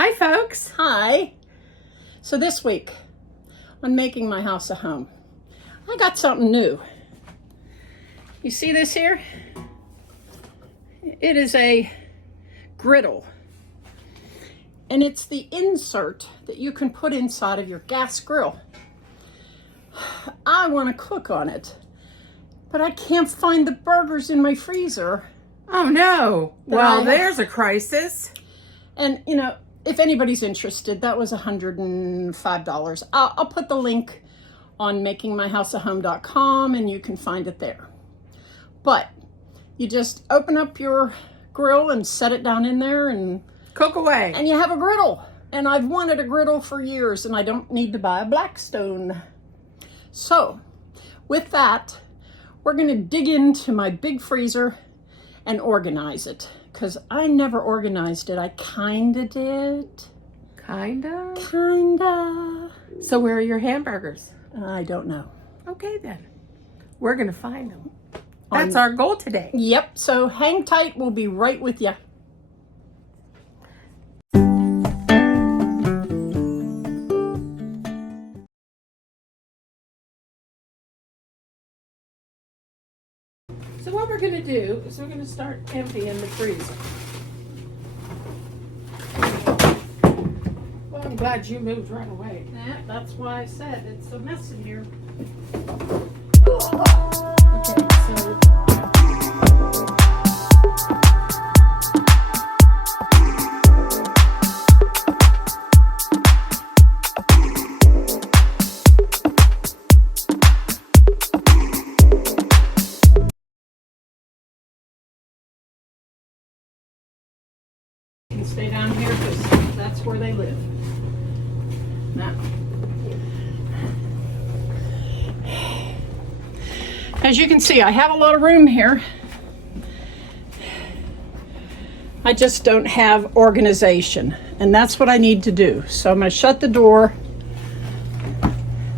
Hi, folks. Hi. So this week, on making my house a home, I got something new. You see this here? It is a griddle. And it's the insert that you can put inside of your gas grill. I want to cook on it, but I can't find the burgers in my freezer. Oh, no. Well, there's a crisis. And, you know, if anybody's interested, that was $105. I'll put the link on makingmyhouseahome.com and you can find it there. But you just open up your grill and set it down in there and cook away. And you have a griddle. And I've wanted a griddle for years and I don't need to buy a Blackstone. So with that, we're going to dig into my big freezer and organize it. Because I never organized it. I kinda did. Kinda? Kinda. So where are your hamburgers? I don't know. Okay, then. We're going to find them. That's our goal today. Yep. So hang tight. We'll be right with you. So what we're going to do is we're going to start emptying the freezer. Well, I'm glad you moved right away. Yeah, that's why I said it's a mess in here. Okay, so... Stay down here because that's where they live. Now, as you can see, I have a lot of room here. I just don't have organization, and that's what I need to do. So I'm going to shut the door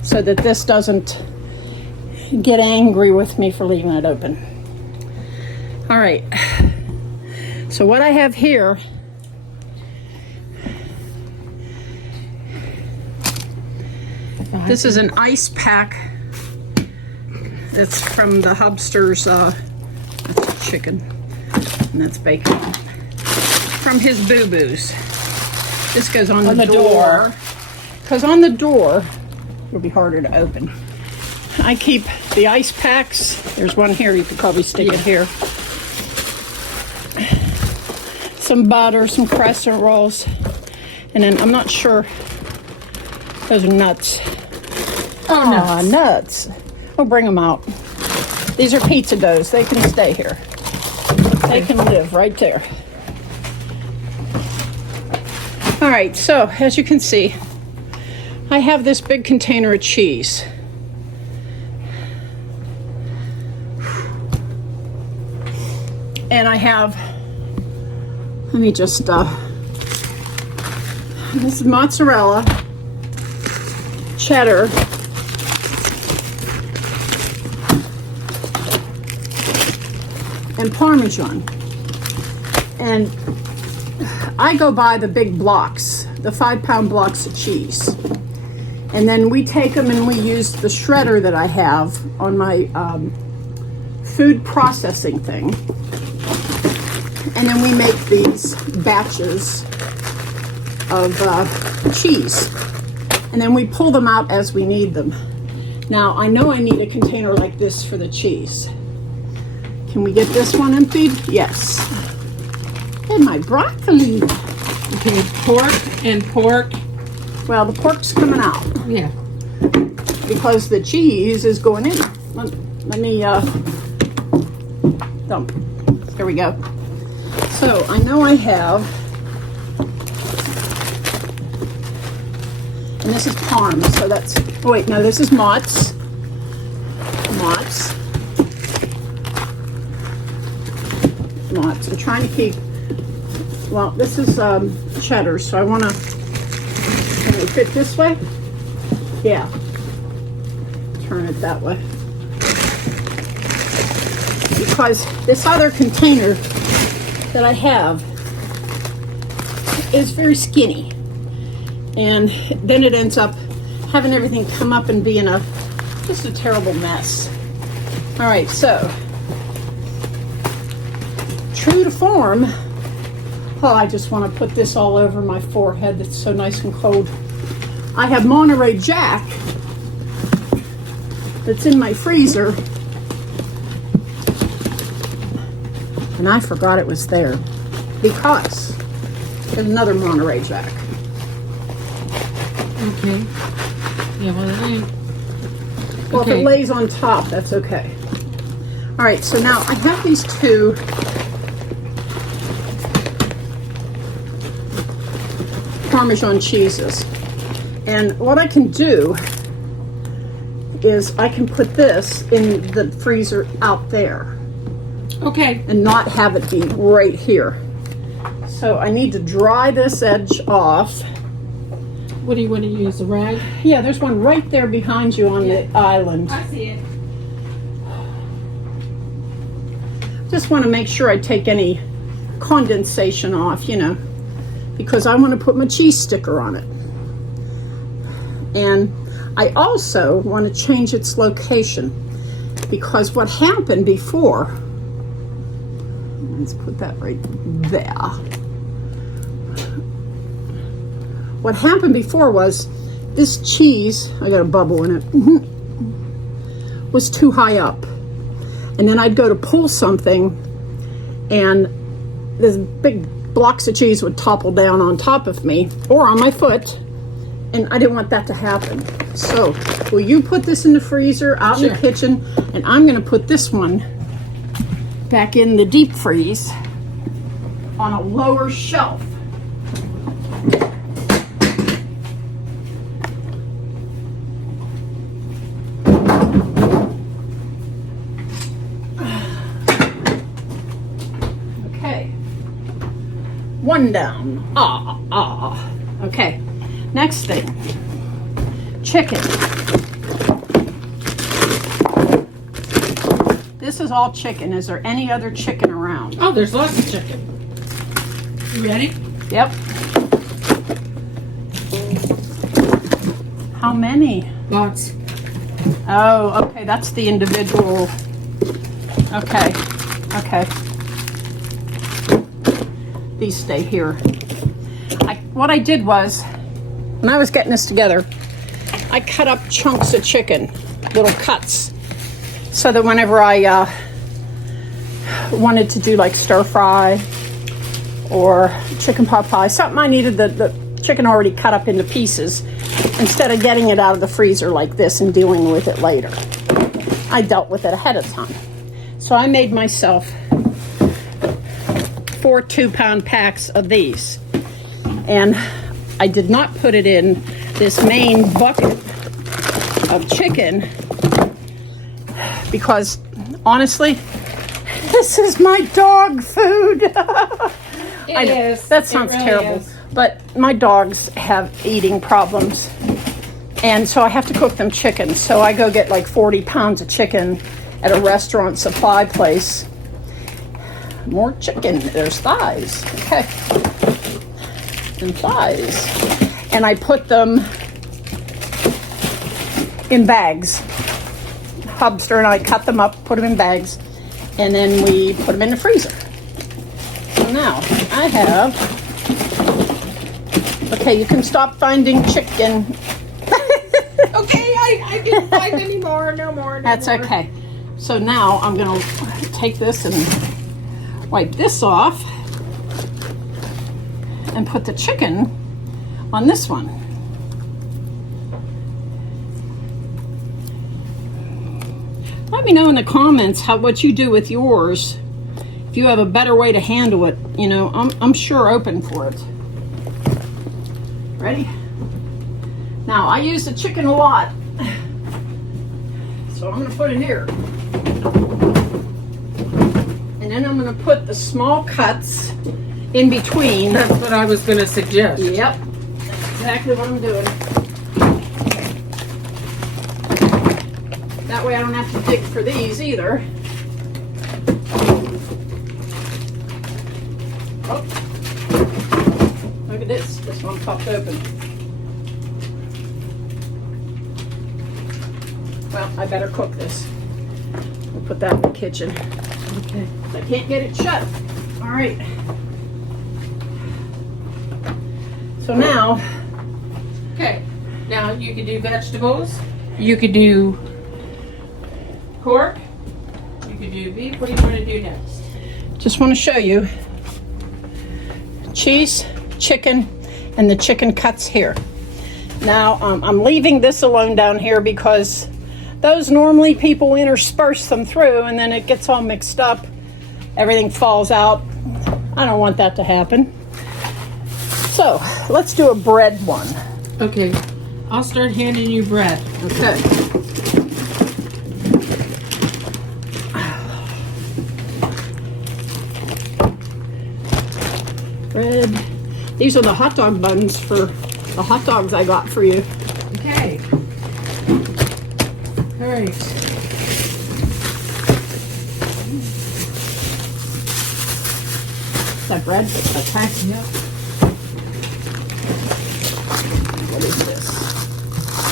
so that this doesn't get angry with me for leaving it open. All right. So what I have here, this is an ice pack. That's from the Hubster's, that's chicken, and that's bacon. From his boo-boos. This goes on the door. Because on the door, it'll be harder to open. I keep the ice packs. There's one here, you could probably stick it here. Some butter, some crescent rolls, and then I'm not sure, those are nuts. Oh, nuts. We'll bring them out. These are pizza doughs. They can stay here. They can live right there. All right, so as you can see, I have this big container of cheese. And I have, let me just, this is mozzarella, cheddar, and Parmesan. And I go by the big blocks, the 5-pound blocks of cheese. And then we take them and we use the shredder that I have on my food processing thing. And then we make these batches of cheese. And then we pull them out as we need them. Now, I know I need a container like this for the cheese. Can we get this one emptied? Yes. And my broccoli. Okay, pork and pork. Well, the pork's coming out. Yeah. Because the cheese is going in. Let me dump. There we go. So I know I have, and this is Parm, so that's, oh wait, no, this is Mott's. I'm trying to keep, well, this is cheddar, so I want to, can it fit this way? Yeah. Turn it that way. Because this other container that I have is very skinny. And then it ends up having everything come up and being just a terrible mess. All right, so true to form, oh, I just want to put this all over my forehead. That's so nice and cold. I have Monterey Jack that's in my freezer, and I forgot it was there because there's another Monterey Jack. Okay. Yeah, well, it ain't. Well, Okay. if it lays on top, that's okay. All right, so now I have these two Parmesan cheeses. And what I can do is I can put this in the freezer out there Okay. and not have it be right here. So I need to dry this edge off. What do you want to use? A rag? Yeah, there's one right there behind you on the island. I see it. Just want to make sure I take any condensation off, you know, because I want to put my cheese sticker on it. And I also want to change its location because what happened before, let's put that right there. What happened before was this cheese, I got a bubble in it, was too high up. And then I'd go to pull something and this big blocks of cheese would topple down on top of me or on my foot. And I didn't want that to happen. So will you put this in the freezer out in the kitchen? And I'm going to put this one back in the deep freeze on a lower shelf. Okay. One down. Okay. Next thing, chicken. This is all chicken. Is there any other chicken around? Oh, there's lots of chicken. You ready? Yep. How many? Lots. Oh, okay, that's the individual. Okay, okay. These stay here. What I did was, when I was getting this together, I cut up chunks of chicken, little cuts, so that whenever I wanted to do like stir fry or chicken pot pie, something I needed the chicken already cut up into pieces, instead of getting it out of the freezer like this and dealing with it later. I dealt with it ahead of time. So I made myself 4 2-pound packs of these. And I did not put it in this main bucket of chicken because honestly, this is my dog food. It is. That sounds really terrible, is. but my dogs have eating problems. And so I have to cook them chicken. So I go get like 40 pounds of chicken at a restaurant supply place. More chicken. There's thighs. Okay. And thighs. And I put them in bags. Hubster and I cut them up, put them in bags, and then we put them in the freezer. So now I have, okay, you can stop finding chicken. Okay, I didn't find any more. No more. That's okay. So now I'm going to take this and wipe this off and put the chicken on this one. Let me know in the comments what you do with yours. If you have a better way to handle it, you know, I'm sure open for it. Ready? Now I use the chicken a lot, so I'm going to put it here. And then I'm going to put the small cuts in between. That's what I was going to suggest. Yep, that's exactly what I'm doing. That way I don't have to dig for these either. Oh. look at this. This one popped open. Well, I better cook this. We'll put that in the kitchen. Okay. I can't get it shut. All right. So now, Okay. Now you could do vegetables. You could do pork. You could do beef. What do you want to do next? just want to show you cheese, chicken, and the chicken cuts here. Now, I'm leaving this alone down here because those normally people intersperse them through and then it gets all mixed up. Everything falls out. I don't want that to happen. So, let's do a bread one. Okay. I'll start handing you bread. Okay. Bread. These are the hot dog buns for the hot dogs I got for you. Okay. All right. Is that bread? Okay. Yep. What is this?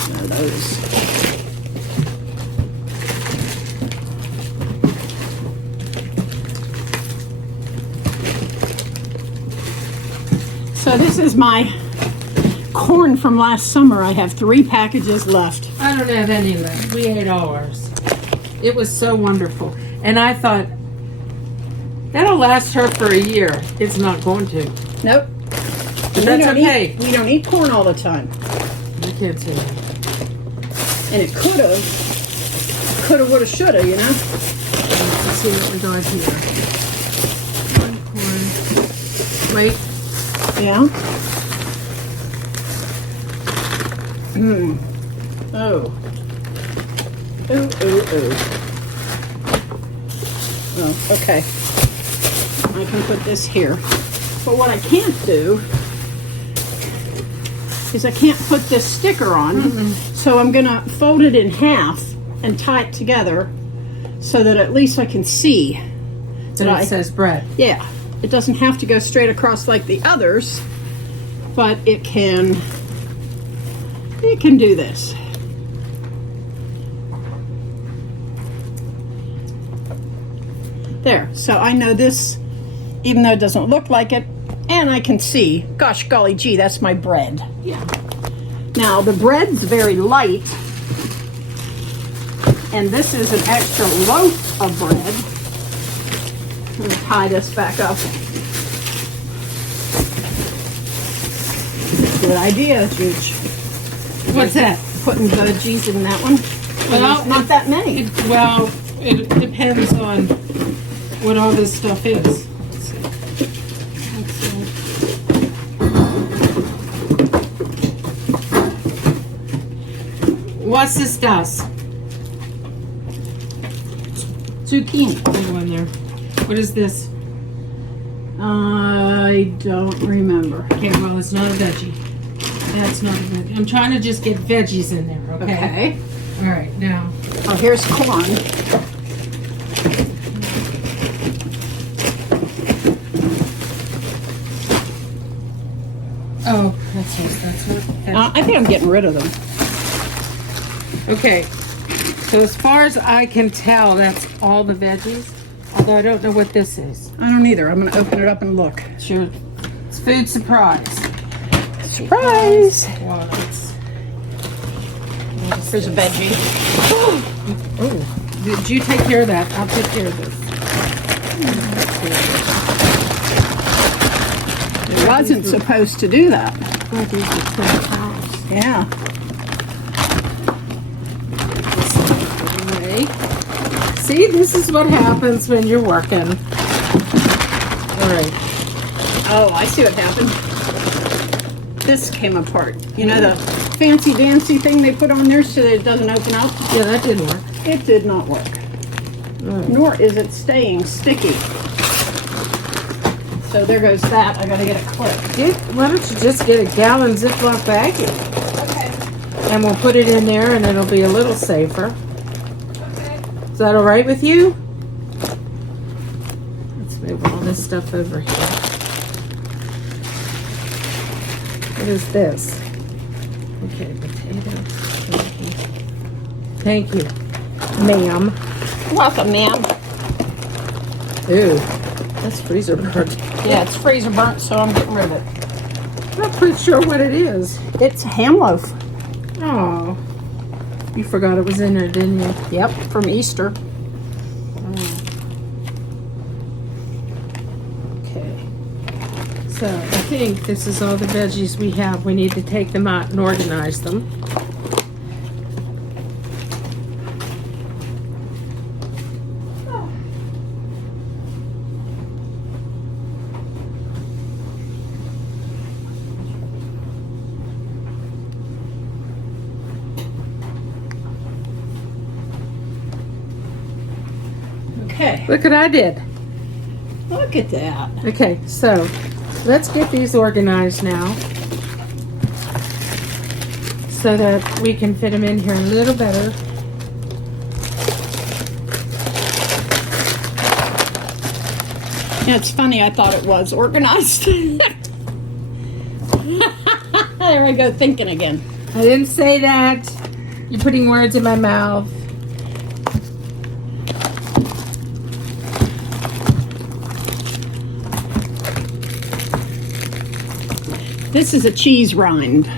One of those. So this is my corn from last summer. I have 3 packages left. I don't have any left. We ate ours. It was so wonderful. And I thought, that'll last her for a year. It's not going to. Nope. But that's okay. We don't eat corn all the time. I can't say that. And it could have, would have, should have, you know? Let's see what we're doing here. Corn. Wait. Yeah. Oh. Oh, okay. I can put this here. But what I can't do is I can't put this sticker on. So I'm gonna fold it in half and tie it together so that at least I can see That it says bread. yeah, it doesn't have to go straight across like the others, but it can do this. There, so I know this, even though it doesn't look like it, and I can see, gosh golly gee, that's my bread. Yeah. Now, the bread's very light, and this is an extra loaf of bread. Let me tie this back up. Good idea, Juge. What's that? Putting veggies in that one. Well, Not that many. It depends on what all this stuff is. Let's see. What's this does? Zucchini. Go in there. What is this? I don't remember. Okay, well, it's not a veggie. That's not a veggie. I'm trying to just get veggies in there, okay? Okay. All right, now. Oh, here's corn. Oh, that's not. I think I'm getting rid of them. Okay, so as far as I can tell, that's all the veggies. Although I don't know what this is. I don't either. I'm going to open it up and look. Sure, it's food surprise. Surprise! Well, it's. Here's a veggie. Oh, did you take care of that? I'll take care of this. It wasn't supposed to do that. Oh, these are 10 pounds. Yeah. Anyway, see, this is what happens when you're working. All right. Oh, I see what happened. This came apart. You know the fancy dancy thing they put on there so that it doesn't open up? Yeah, that didn't work. It did not work. Nor is it staying sticky. So there goes that. I gotta get it clipped. Why don't you just get a gallon Ziploc baggie? Okay. And we'll put it in there and it'll be a little safer. Okay. Is that all right with you? Let's move all this stuff over here. What is this? Okay, potato. Thank you, ma'am. Welcome, ma'am. Ooh, that's freezer burnt. Yeah, it's freezer burnt, so I'm getting rid of it. I'm not pretty sure what it is. It's ham loaf. Oh, you forgot it was in there, didn't you? Yep, from Easter. Okay. So I think this is all the veggies we have. We need to take them out and organize them. Okay. Look what I did. Look at that. Okay, so let's get these organized now so that we can fit them in here a little better. Yeah, it's funny. I thought it was organized. There I go, thinking again. I didn't say that. You're putting words in my mouth. This is a cheese rind.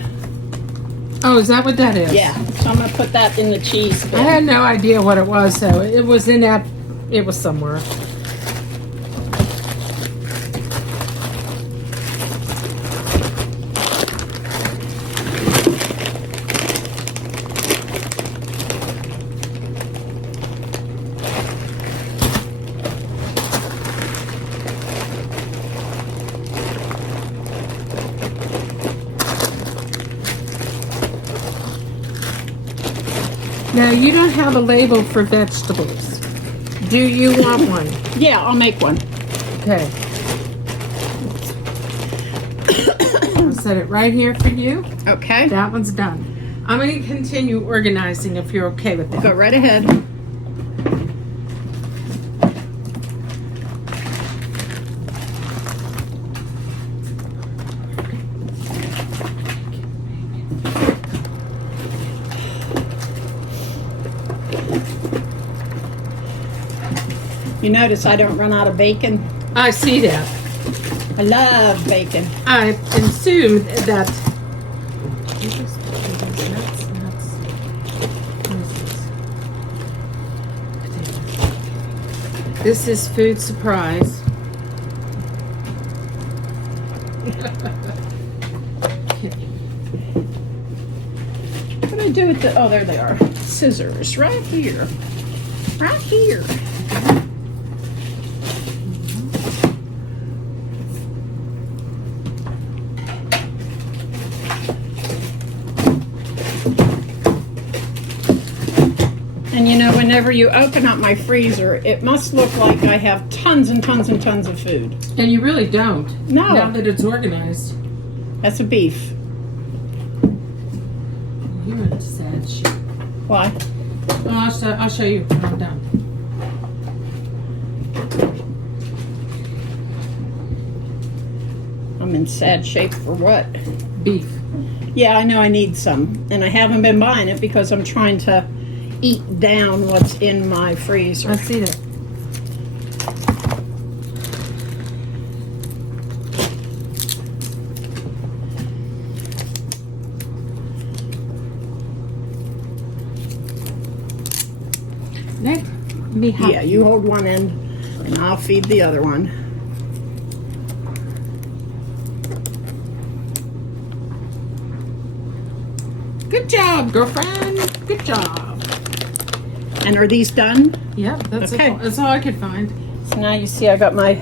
Oh, is that what that is? Yeah, so I'm going to put that in the cheese bin. I had no idea what it was, so it was in that, it was somewhere. Now, you don't have a label for vegetables. Do you want one? Yeah, I'll make one. Okay. I'll set it right here for you. Okay. That one's done. I'm going to continue organizing if you're okay with that. Go right ahead. You notice I don't run out of bacon. I see that. I love bacon. I assume that. This is food surprise. What do I do with the, oh, there they are. Scissors, right here. Right here. And you know, whenever you open up my freezer, it must look like I have tons and tons and tons of food. And you really don't. No. Now that it's organized. That's a beef. You're a sad shit. Why? Well, I'll show you when I'm done. I'm in sad shape for what? Beef. Yeah, I know I need some. And I haven't been buying it because I'm trying to eat down what's in my freezer. I see that. Let me help Yeah, you hold one end and I'll feed the other one. Good job, girlfriend. Good job. And are these done? Yeah, that's Okay. that's all I could find. So now you see I got my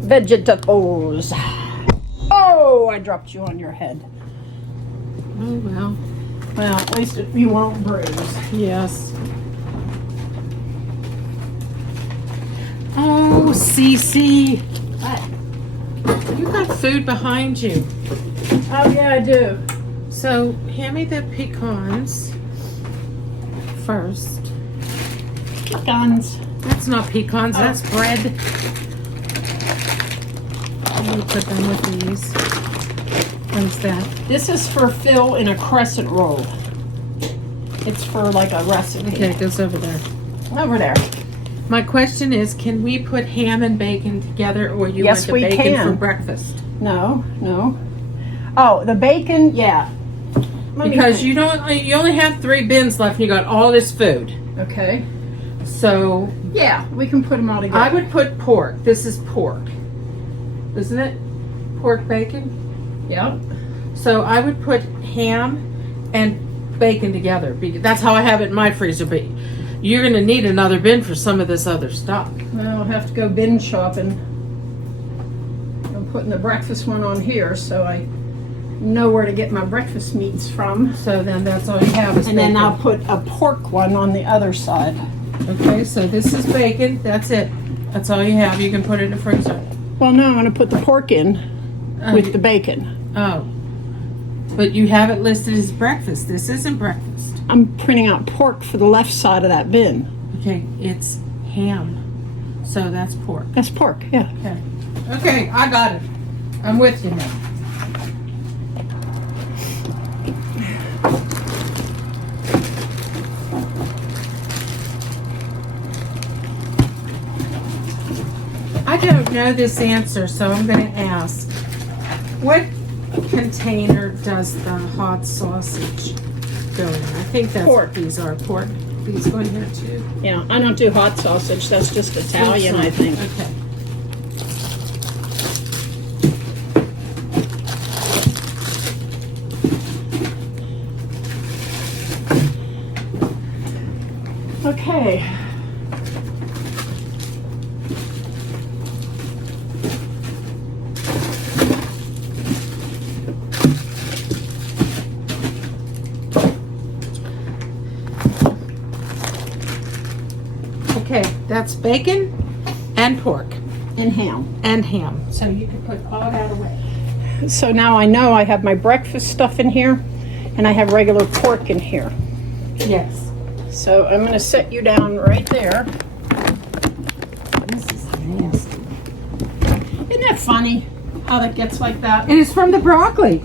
vegetables. Oh, I dropped you on your head. Oh well. Well, at least you won't bruise. Yes. Oh, Cece. What? You got food behind you. Oh, yeah, I do. So hand me the pecans first. Pecans. That's not pecans, Oh. that's bread. I'm gonna put them with these. What's that? This is for fill in a crescent roll. It's for like a recipe. Okay, it goes over there. Over there. My question is, can we put ham and bacon together, or you Yes, want the we bacon can. for breakfast? No. Oh, the bacon, yeah. Because you only have 3 bins left, and you got all this food. Okay. So Yeah, we can put them all together. I would put pork. This is pork, isn't it? Pork bacon. Yep. So I would put ham and bacon together. That's how I have it in my freezer. But you're going to need another bin for some of this other stuff. Well, I'll have to go bin shopping. I'm putting the breakfast one on here, so I know where to get my breakfast meats from. So then that's all you have is And bacon. then I'll put a pork one on the other side. Okay, so this is bacon. That's it. That's all you have. You can put it in the freezer. Well, no, I'm going to put the pork in with the bacon. Oh. But you have it listed as breakfast. This isn't breakfast. I'm printing out pork for the left side of that bin. Okay, it's ham. So that's pork. That's pork, yeah. Okay. Okay, I got it. I'm with you now. I don't know this answer, so I'm going to ask. What container does the hot sausage go in? I think that's Pork. what these are. Pork. These go in here too. Yeah, I don't do hot sausage. That's just Italian, I think. Okay. Okay. Okay, that's bacon and pork And ham. and ham. So you can put all that away. So now I know I have my breakfast stuff in here, and I have regular pork in here. Yes. So I'm going to set you down right there. This is nasty. Isn't that funny how that gets like that? And it's from the broccoli.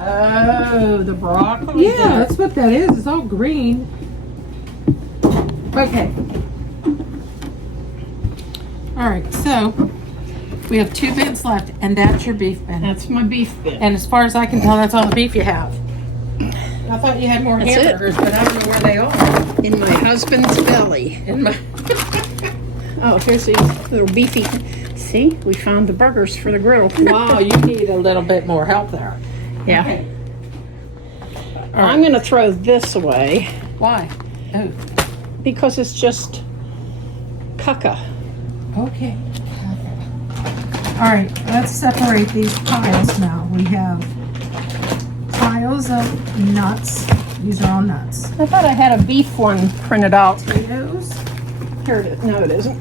Oh, the broccoli. Yeah, that's what that is. It's all green. Okay. All right, so we have 2 bins left, and that's your beef bin. That's my beef bin. And as far as I can tell, that's all the beef you have. I thought you had more That's it. hamburgers, but I don't know where they are. In my husband's belly. In my Oh, here's these little beefy. See, we found the burgers for the griddle. Wow, you need a little bit more help there. Yeah. Okay. I'm going to throw this away Why? Oh, because it's just caca. okay. All right, let's separate these piles now. We have piles of nuts. These are all nuts. I thought I had a beef one printed out. Potatoes. Here it is. No, it isn't.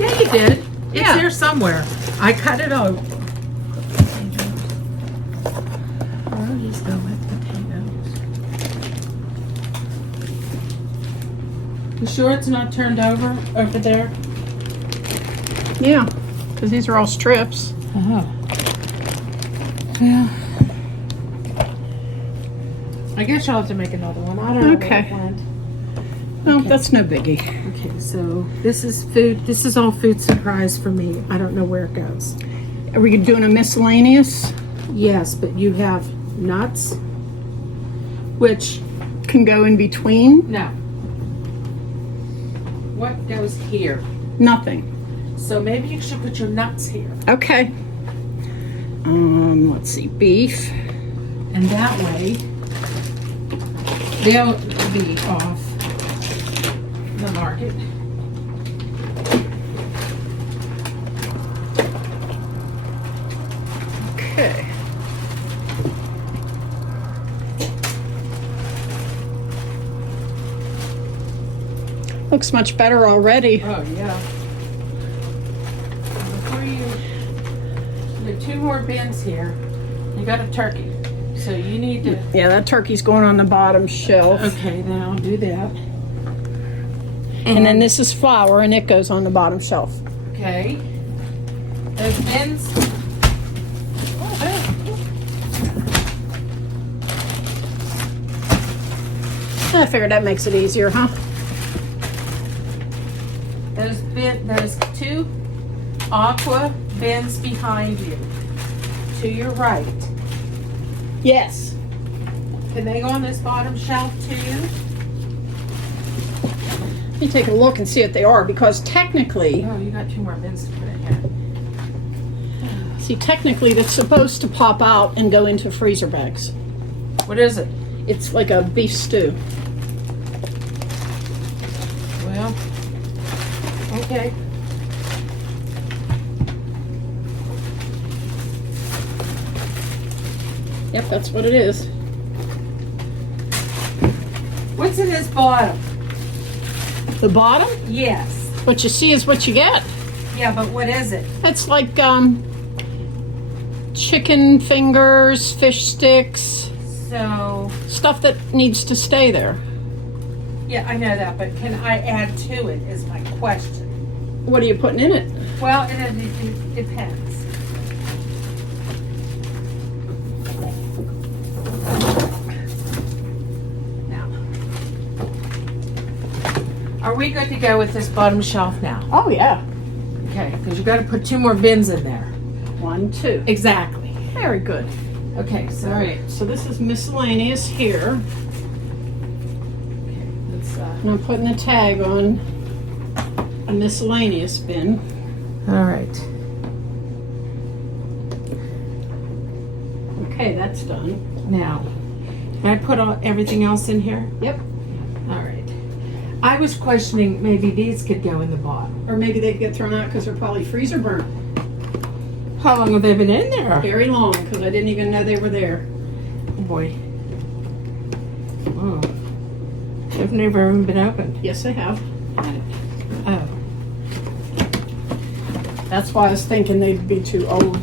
Yeah, you did. It's Yeah. here somewhere. I cut it out. I'll just go with potatoes. You sure it's not turned over there? Yeah, because these are all strips. Oh. Yeah. I guess you'll have to make another one. I don't know. Okay. What I planned. No, Okay. that's no biggie. Okay, so this is food. This is all food surprise for me. I don't know where it goes. Are we doing a miscellaneous? Yes, but you have nuts, which Can go in between? no. What goes here? Nothing. So maybe you should put your nuts here, Okay. Let's see. Beef. and that way they'll be off the market. Okay. Looks much better already. Oh yeah. Before there are 2 more bins here. You got a turkey, so you need to. Yeah, that turkey's going on the bottom shelf. Okay, then I'll do that. And then this is flour, and it goes on the bottom shelf. Okay. Those bins. I figured that makes it easier, huh? Those two aqua bins behind you, to your right. Yes. Can they go on this bottom shelf too? Let me take a look and see what they are, because technically, Oh, you got two more bins to put in here. see, technically that's supposed to pop out and go into freezer bags. What is it? It's like a beef stew. Well, okay. Yep, that's what it is. What's in this bottom? The bottom, Yes. what you see is what you get. Yeah, but what is it? It's like chicken fingers, fish sticks, So, stuff that needs to stay there. yeah, I know that, but can I add to it is my question. What are you putting in it? Well, it depends. Now, are we good to go with this bottom shelf now? Oh yeah. Okay, because you got to put two more bins in there. 1, 2. Exactly. Very good. Okay, so All right, so this is miscellaneous here. let's. And I'm putting the tag on a miscellaneous bin. All right. Okay, that's done. Now, can I put everything else in here? Yep. All right. I was questioning maybe these could go in the bottom. Or maybe they get thrown out because they're probably freezer burnt. How long have they been in there? Very long, because I didn't even know they were there. Oh boy. Oh. They've never even been opened. Yes, they have. Oh. That's why I was thinking they'd be too old.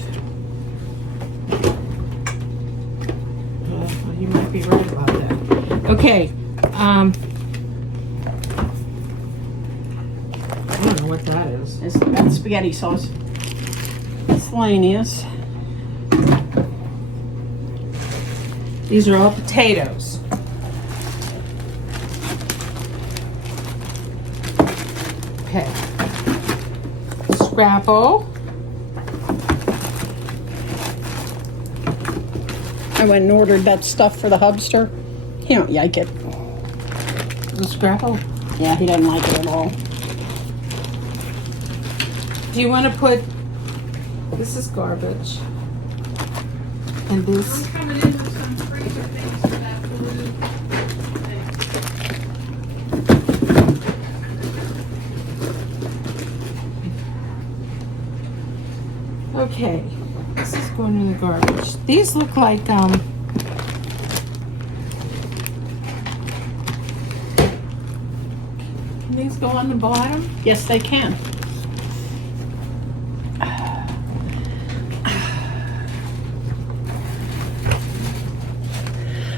Well, you might be right about that. Okay. I don't know what that is. That's spaghetti sauce. Miscellaneous. These are all potatoes. Okay. Scrapple. I went and ordered that stuff for the hubster. He don't like it. The scrapple. Yeah, he doesn't like it at all. Do you want to put, this is garbage, and this, Coming in with some freezer things for that okay, this is going in the garbage. These look like, can these go on the bottom? Yes, they can.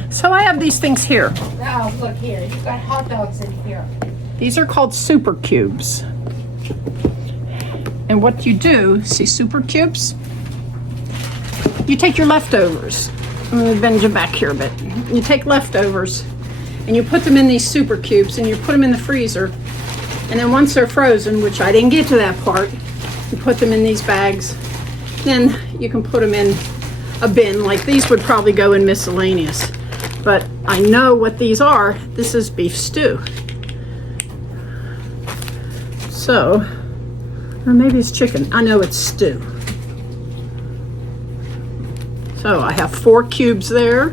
So I have these things here. Oh, look here, you've got hot dogs in here. These are called super cubes. And what you do, see super cubes? You take your leftovers. Let me bend you back here a bit. You take leftovers and you put them in these super cubes and you put them in the freezer. And then once they're frozen, which I didn't get to that part, you put them in these bags. Then you can put them in a bin. Like these would probably go in miscellaneous. But I know what these are. This is beef stew. So, or maybe it's chicken. I know it's stew. So I have 4 cubes there.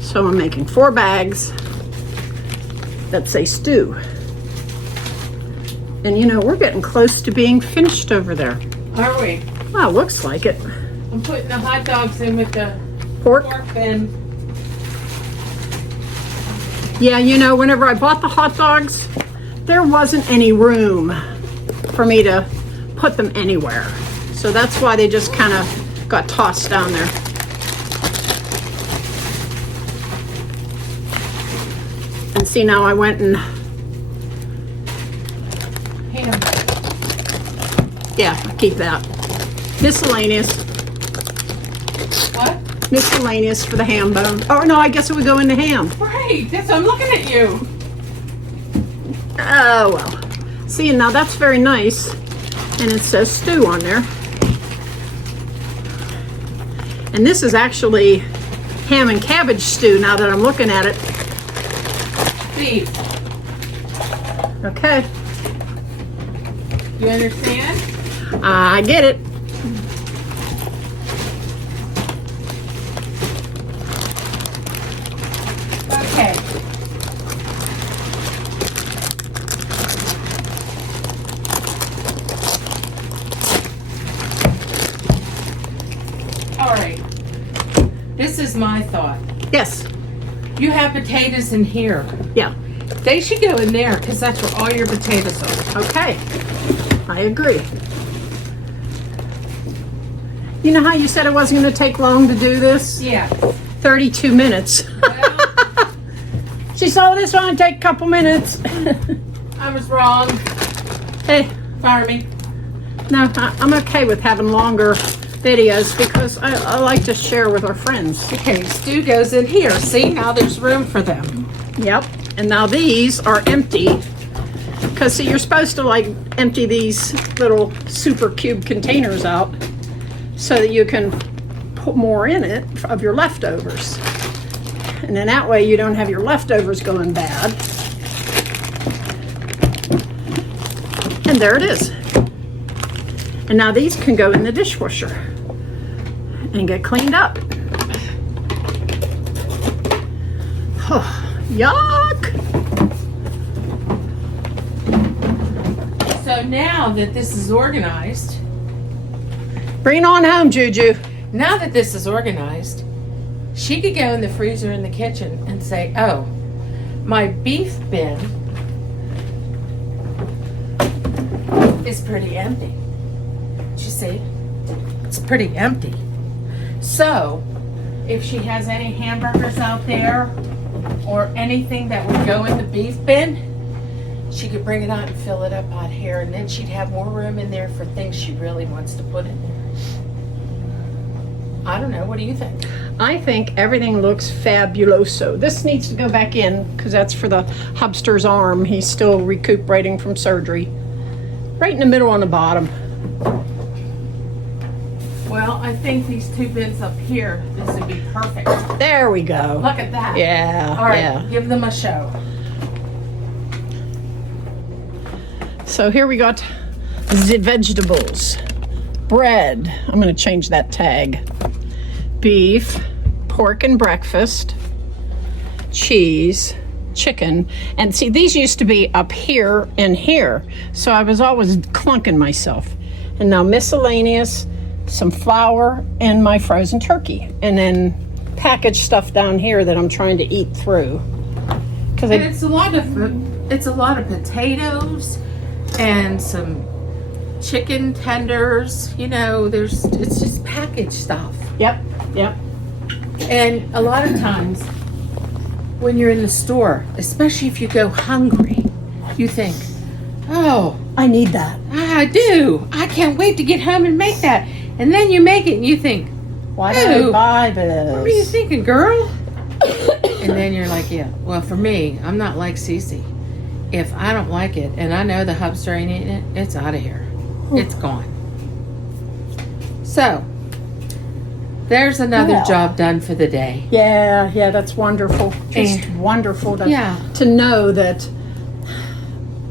So I'm making 4 bags that say stew. And you know, we're getting close to being finished over there. Are we? Well, looks like it. I'm putting the hot dogs in with the Pork. pork bin. Yeah, you know, whenever I bought the hot dogs, there wasn't any room for me to put them anywhere. So that's why they just kind of got tossed down there. And see, now I went and Yeah, I'll keep that. Miscellaneous. What? Miscellaneous for the ham bone. Oh, no, I guess it would go in the ham. Right, that's why I'm looking at you. Oh, well. See, now that's very nice. And it says stew on there. And this is actually ham and cabbage stew now that I'm looking at it. Beef. Okay. You understand? I get it. Okay. All right. This is my thought. Yes. You have potatoes in here. Yeah. They should go in there because that's where all your potatoes are. Okay. I agree. You know how you said it wasn't going to take long to do this? Yeah. 32 minutes. Well, She saw this one take a couple minutes. I was wrong. Hey, Fire me. no, I'm okay with having longer videos because I like to share with our friends. Okay, stew goes in here. See, now there's room for them. Yep. And now these are empty. Because see, you're supposed to like empty these little super cube containers out so that you can put more in it of your leftovers. And then that way you don't have your leftovers going bad. And there it is. And now these can go in the dishwasher and get cleaned up. Oh, yuck! So now that this is organized, Bring it on home, Juju. now that this is organized, she could go in the freezer in the kitchen and say, oh, my beef bin is pretty empty. You see? It's pretty empty. So, if she has any hamburgers out there or anything that would go in the beef bin, she could bring it out and fill it up out here, and then she'd have more room in there for things she really wants to put in there. I don't know. What do you think? I think everything looks fabuloso. This needs to go back in because that's for the hubster's arm. He's still recuperating from surgery. Right in the middle on the bottom. Well, I think these two bins up here, this would be perfect. There we go. Look at that. Yeah. All right, Yeah. give them a show. So here we got the vegetables. Bread. I'm going to change that tag. Beef, pork and breakfast, cheese, chicken. And see, these used to be up here and here. So I was always clunking myself. And now miscellaneous, some flour, and my frozen turkey. And then packaged stuff down here that I'm trying to eat through. Because And it's a lot of potatoes and some chicken tenders. You know, it's just packaged stuff. Yep. And a lot of times when you're in the store, especially if you go hungry, you think, oh, I need that. I do. I can't wait to get home and make that. And then you make it and you think, Why did I Ew. buy this? what were you thinking, girl? And then you're like, yeah. Well, for me, I'm not like Cece. If I don't like it and I know the hubster ain't eating it, it's out of here. It's gone. So, there's another Well. job done for the day. Yeah, that's wonderful. Just wonderful to know that,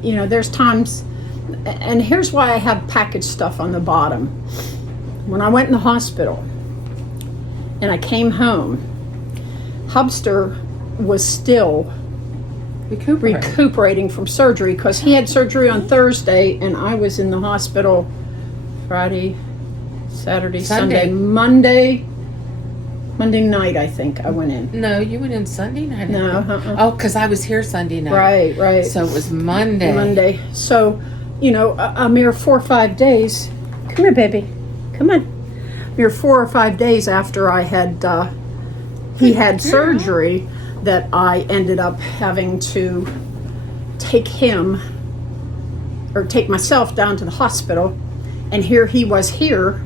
you know, there's times, and here's why I have packaged stuff on the bottom. When I went in the hospital and I came home, Hubster was still recuperating from surgery because he had surgery on Thursday and I was in the hospital Friday, Saturday, Sunday, Monday night, I think I went in. No, you went in Sunday night. No, Oh, because I was here Sunday night. Right. So it was Monday. So, you know, a mere 4 or 5 days. Come here, baby. Come on. Mere 4 or 5 days after I had, he had surgery, that I ended up having to take myself down to the hospital And here he was here,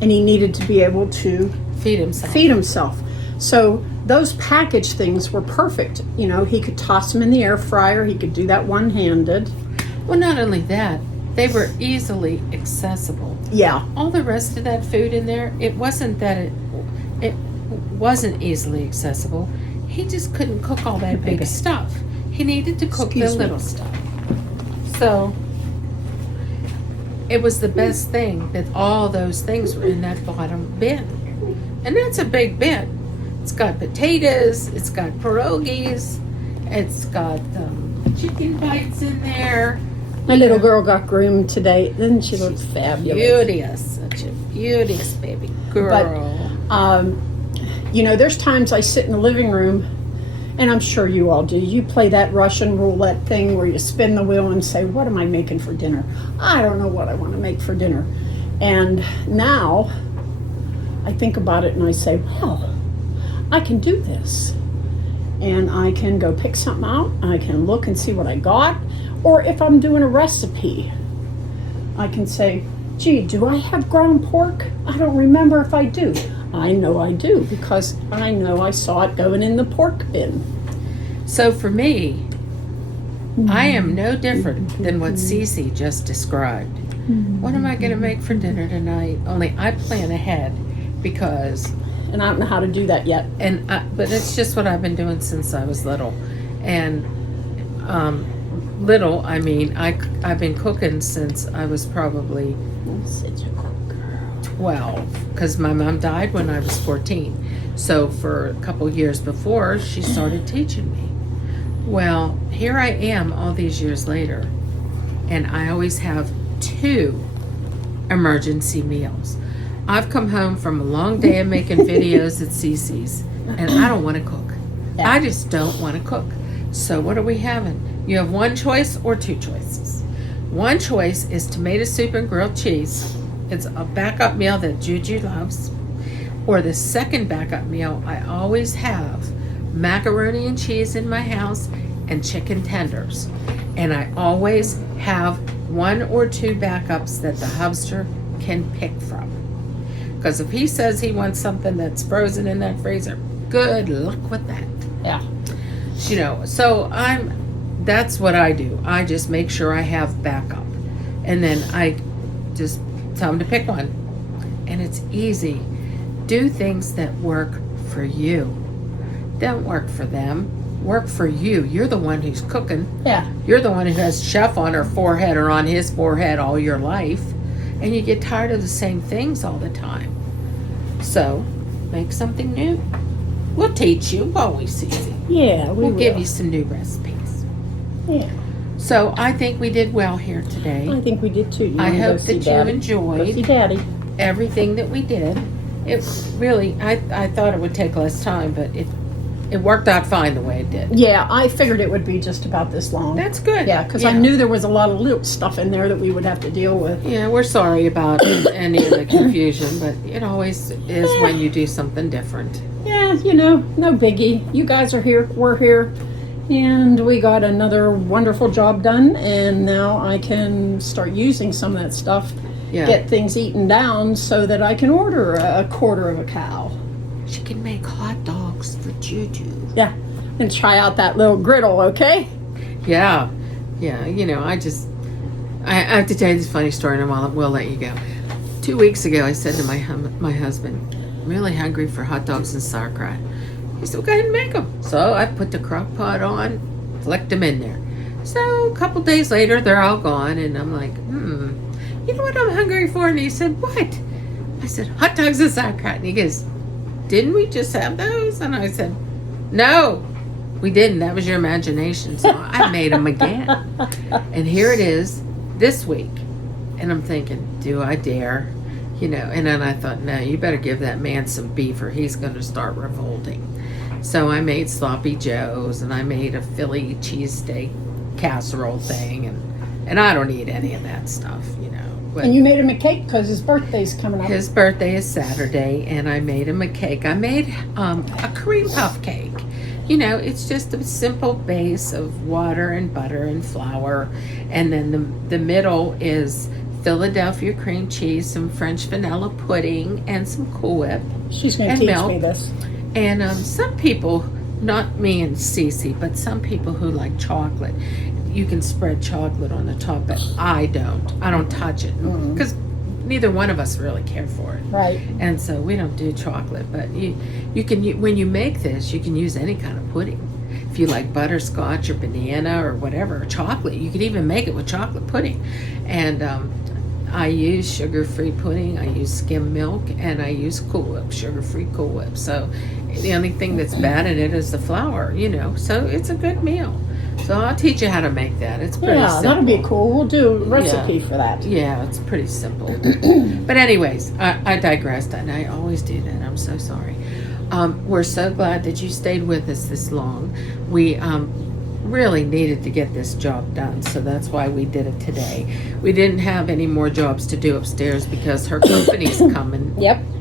and he needed to be able to Feed himself. feed himself. So those package things were perfect. You know, he could toss them in the air fryer. He could do that one-handed. Well, not only that, they were easily accessible. Yeah. All the rest of that food in there, it wasn't that it wasn't easily accessible. He just couldn't cook all that big stuff. He needed to cook Excuse the me. little stuff. So it was the best thing that all those things were in that bottom bin. And that's a big bin. It's got potatoes, it's got pierogies, it's got chicken bites in there. My little girl got groomed today. Then she looks fabulous. Beauteous, such a beauteous baby girl. You know, there's times I sit in the living room, and I'm sure you all do. You play that Russian roulette thing where you spin the wheel and say, what am I making for dinner? I don't know what I want to make for dinner. And now I think about it and I say, wow, I can do this. And I can go pick something out. I can look and see what I got. Or if I'm doing a recipe, I can say, gee, do I have ground pork? I don't remember if I do. I know I do because I know I saw it going in the pork bin. So for me, I am no different than what Cece just described. What am I going to make for dinner tonight? Only I plan ahead because... And I don't know how to do that yet. But it's just what I've been doing since I was little. And little, I mean, I've been cooking since I was probably 12, because my mom died when I was 14. So for a couple years before, she started teaching me. Well, here I am all these years later, and I always have 2 emergency meals. I've come home from a long day of making videos at Cece's, and I don't want to cook. Yeah. I just don't want to cook. So what are we having? You have one choice or 2 choices. One choice is tomato soup and grilled cheese. It's a backup meal that Juju loves. Or the second backup meal, I always have macaroni and cheese in my house and chicken tenders. And I always have 1 or 2 backups that the hubster can pick from. Because if he says he wants something that's frozen in that freezer, good luck with that. Yeah. You know, so that's what I do. I just make sure I have backup. And then I just tell them to pick one. And it's easy. Do things that work for you. Don't work for them. Work for you. You're the one who's cooking. Yeah. You're the one who has chef on her forehead or on his forehead all your life. And you get tired of the same things all the time. So, make something new. We'll teach you, won't we, Cece? Yeah, We'll give you some new recipes. Yeah. So, I think we did well here today. I think we did too. You I wanna go hope see that Daddy? you Go see enjoyed Daddy. everything that we did. It really, I thought it would take less time, but it worked out fine the way it did. Yeah, I figured it would be just about this long. That's good. Yeah, because I knew there was a lot of little stuff in there that we would have to deal with. Yeah, we're sorry about any of the confusion, but it always is when you do something different. Yeah, you know, no biggie. You guys are here, we're here, and we got another wonderful job done, and now I can start using some of that stuff, Yeah. get things eaten down so that I can order a quarter of a cow. She can make hot dogs for Juju. Yeah, and try out that little griddle, okay? Yeah, you know, I have to tell you this funny story and we'll let you go. 2 weeks ago, I said to my husband, I'm really hungry for hot dogs and sauerkraut. He said, well, go ahead and make them. So I put the crock pot on, flicked them in there. So a couple days later, they're all gone, and I'm like, you know what I'm hungry for? And he said, what? I said, hot dogs and sauerkraut. And he goes, didn't we just have those? And I said, no, we didn't. That was your imagination. So I made them again. And here it is this week. And I'm thinking, do I dare? You know, and then I thought, no, you better give that man some beef or he's going to start revolting. So I made sloppy joes and I made a Philly cheesesteak casserole thing. And I don't eat any of that stuff, you know. But And you made him a cake because his birthday's coming up. his birthday is Saturday, and I made him a cake. I made a cream puff cake. You know, it's just a simple base of water and butter and flour, and then the middle is Philadelphia cream cheese, some French vanilla pudding, and some Cool Whip. She's going to and teach milk. me this. And some people, not me and Cece, but some people who like chocolate, you can spread chocolate on the top, but I don't. I don't touch it because neither one of us really care for it. Right. And so we don't do chocolate, but you can, when you make this, you can use any kind of pudding. If you like butterscotch or banana or whatever, or chocolate, you could even make it with chocolate pudding. And I use sugar-free pudding, I use skim milk, and I use Cool Whip, sugar-free Cool Whip. So the only thing that's bad in it is the flour, you know. So it's a good meal. So I'll teach you how to make that. It's pretty simple. That'll be cool. We'll do a recipe for that. Yeah, it's pretty simple. But anyways, I digressed, and I always do that. I'm so sorry. We're so glad that you stayed with us this long. We really needed to get this job done, so that's why we did it today. We didn't have any more jobs to do upstairs because her company's coming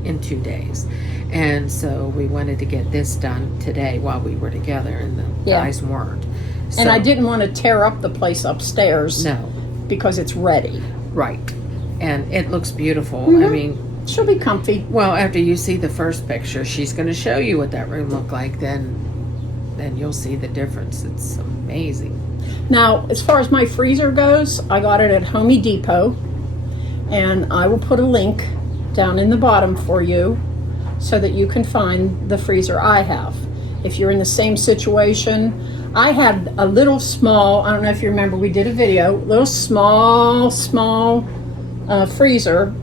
in 2 days. And so we wanted to get this done today while we were together, and the guys weren't. So, and I didn't want to tear up the place upstairs. No. Because it's ready. Right. And it looks beautiful. Mm-hmm. I mean, she'll be comfy. Well, after you see the first picture, she's going to show you what that room looked like. Then you'll see the difference. It's amazing. Now, as far as my freezer goes, I got it at Home Depot. And I will put a link down in the bottom for you so that you can find the freezer I have. If you're in the same situation, I had a little small, I don't know if you remember, we did a video, little small freezer,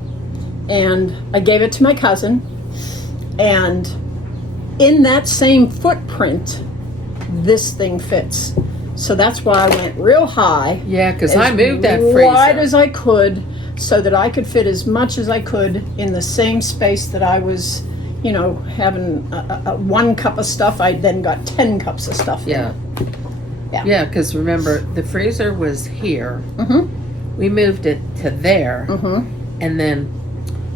and I gave it to my cousin, and in that same footprint, this thing fits. So that's why I went real high. Yeah, because I moved that freezer. As wide as I could, so that I could fit as much as I could in the same space that I was, you know, having a 1 cup of stuff. I then got 10 cups of stuff in it. Yeah, because remember, the freezer was here. We moved it to there, and then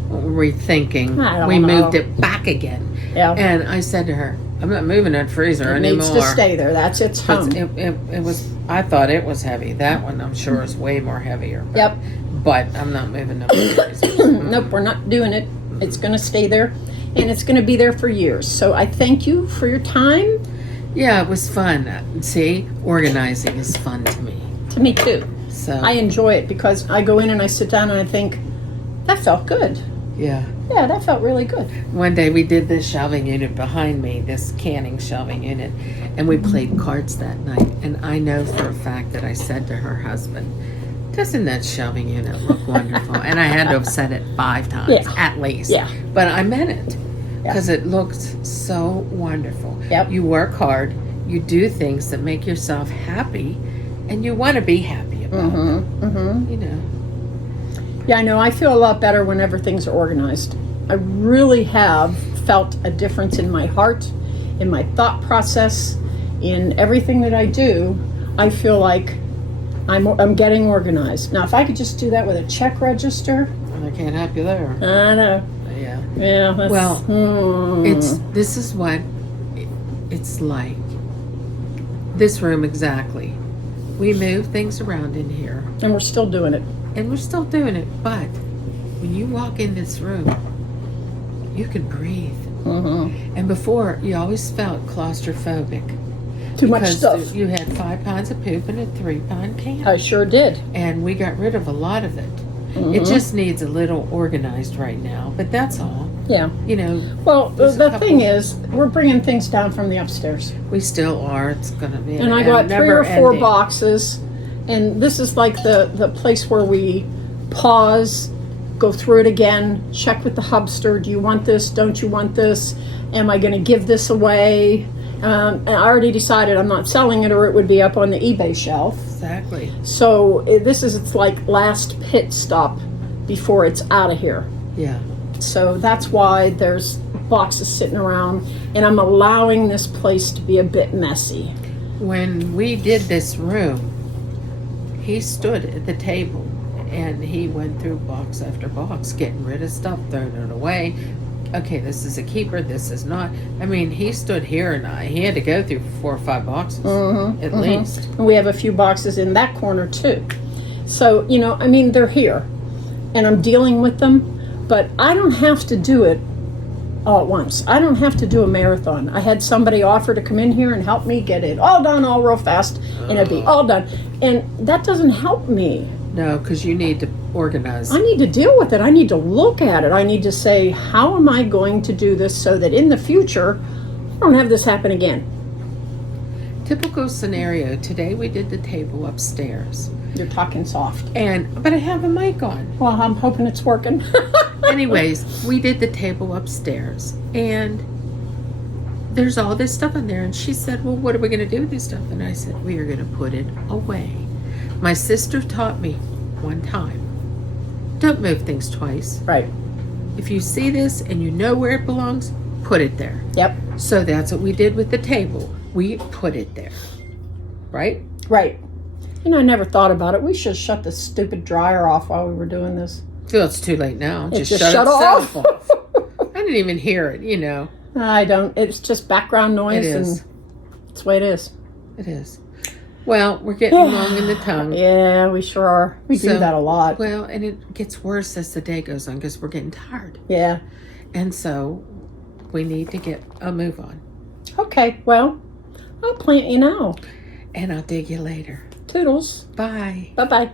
rethinking, we moved it back again. Yeah. And I said to her, I'm not moving that freezer anymore. It needs to stay there. That's its home. It was, I thought it was heavy. That one, I'm sure, is way more heavier. Yep. But I'm not moving no freezers. Nope, we're not doing it. It's going to stay there, and it's going to be there for years. So I thank you for your time. Yeah, it was fun. See, organizing is fun to me. To me too. So I enjoy it because I go in and I sit down and I think, that felt good. Yeah. Yeah, that felt really good. One day we did this shelving unit behind me, this canning shelving unit, and we played cards that night. And I know for a fact that I said to her husband, doesn't that shelving unit look wonderful? And I had to have said it 5 times at least. Yeah. But I meant it because it looks so wonderful. Yep. You work hard, you do things that make yourself happy, and you want to be happy about them. You know. Yeah, I know. I feel a lot better whenever things are organized. I really have felt a difference in my heart, in my thought process, in everything that I do. I feel like I'm getting organized. Now, if I could just do that with a check register. I can't help you there. I know. Yeah. Yeah. This is what it's like. This room exactly. We move things around in here. And we're still doing it. And we're still doing it, but when you walk in this room, you can breathe. And before, you always felt claustrophobic. Too much stuff. You had 5 pounds of poop in a 3-pound can. I sure did. And we got rid of a lot of it. It just needs a little organized right now, but that's all. Yeah. You know. Well, the thing is, we're bringing things down from the upstairs. We still are. It's going to be and I got 3 or 4 boxes. And this is like the place where we pause, go through it again, check with the hubster. Do you want this? Don't you want this? Am I going to give this away? And I already decided I'm not selling it, or it would be up on the eBay shelf. Exactly. So this is its like last pit stop before it's out of here. Yeah. So that's why there's boxes sitting around, and I'm allowing this place to be a bit messy. When we did this room, he stood at the table and he went through box after box, getting rid of stuff, throwing it away. Okay, this is a keeper, this is not. I mean, he stood here and he had to go through 4 or 5 boxes at least. And we have a few boxes in that corner too. So, you know, I mean, they're here. and I'm dealing with them, but I don't have to do it all at once. I don't have to do a marathon. I had somebody offer to come in here and help me get it all done all real fast, and it'd be all done. And that doesn't help me. No, because you need to organize. I need to deal with it. I need to look at it. I need to say, how am I going to do this so that in the future, I don't have this happen again? Typical scenario. Today we did the table upstairs. You're talking soft. But I have a mic on. Well, I'm hoping it's working. Anyways, we did the table upstairs, and there's all this stuff in there. And she said, well, what are we going to do with this stuff? And I said, we are going to put it away. My sister taught me one time, don't move things twice. Right. If you see this and you know where it belongs, put it there. Yep. So that's what we did with the table. We put it there. Right? Right. You know, I never thought about it. We should shut the stupid dryer off while we were doing this. Well, it's too late now. It just shut shut itself off. I didn't even hear it, you know. I don't. It's just background noise. It is. And it's the way it is. It is. Well, we're getting long in the tongue. Yeah, we sure are. We do that a lot. Well, and it gets worse as the day goes on because we're getting tired. Yeah. And so we need to get a move on. Okay, well, I'll plant you now. And I'll dig you later. Toodles. Bye. Bye-bye.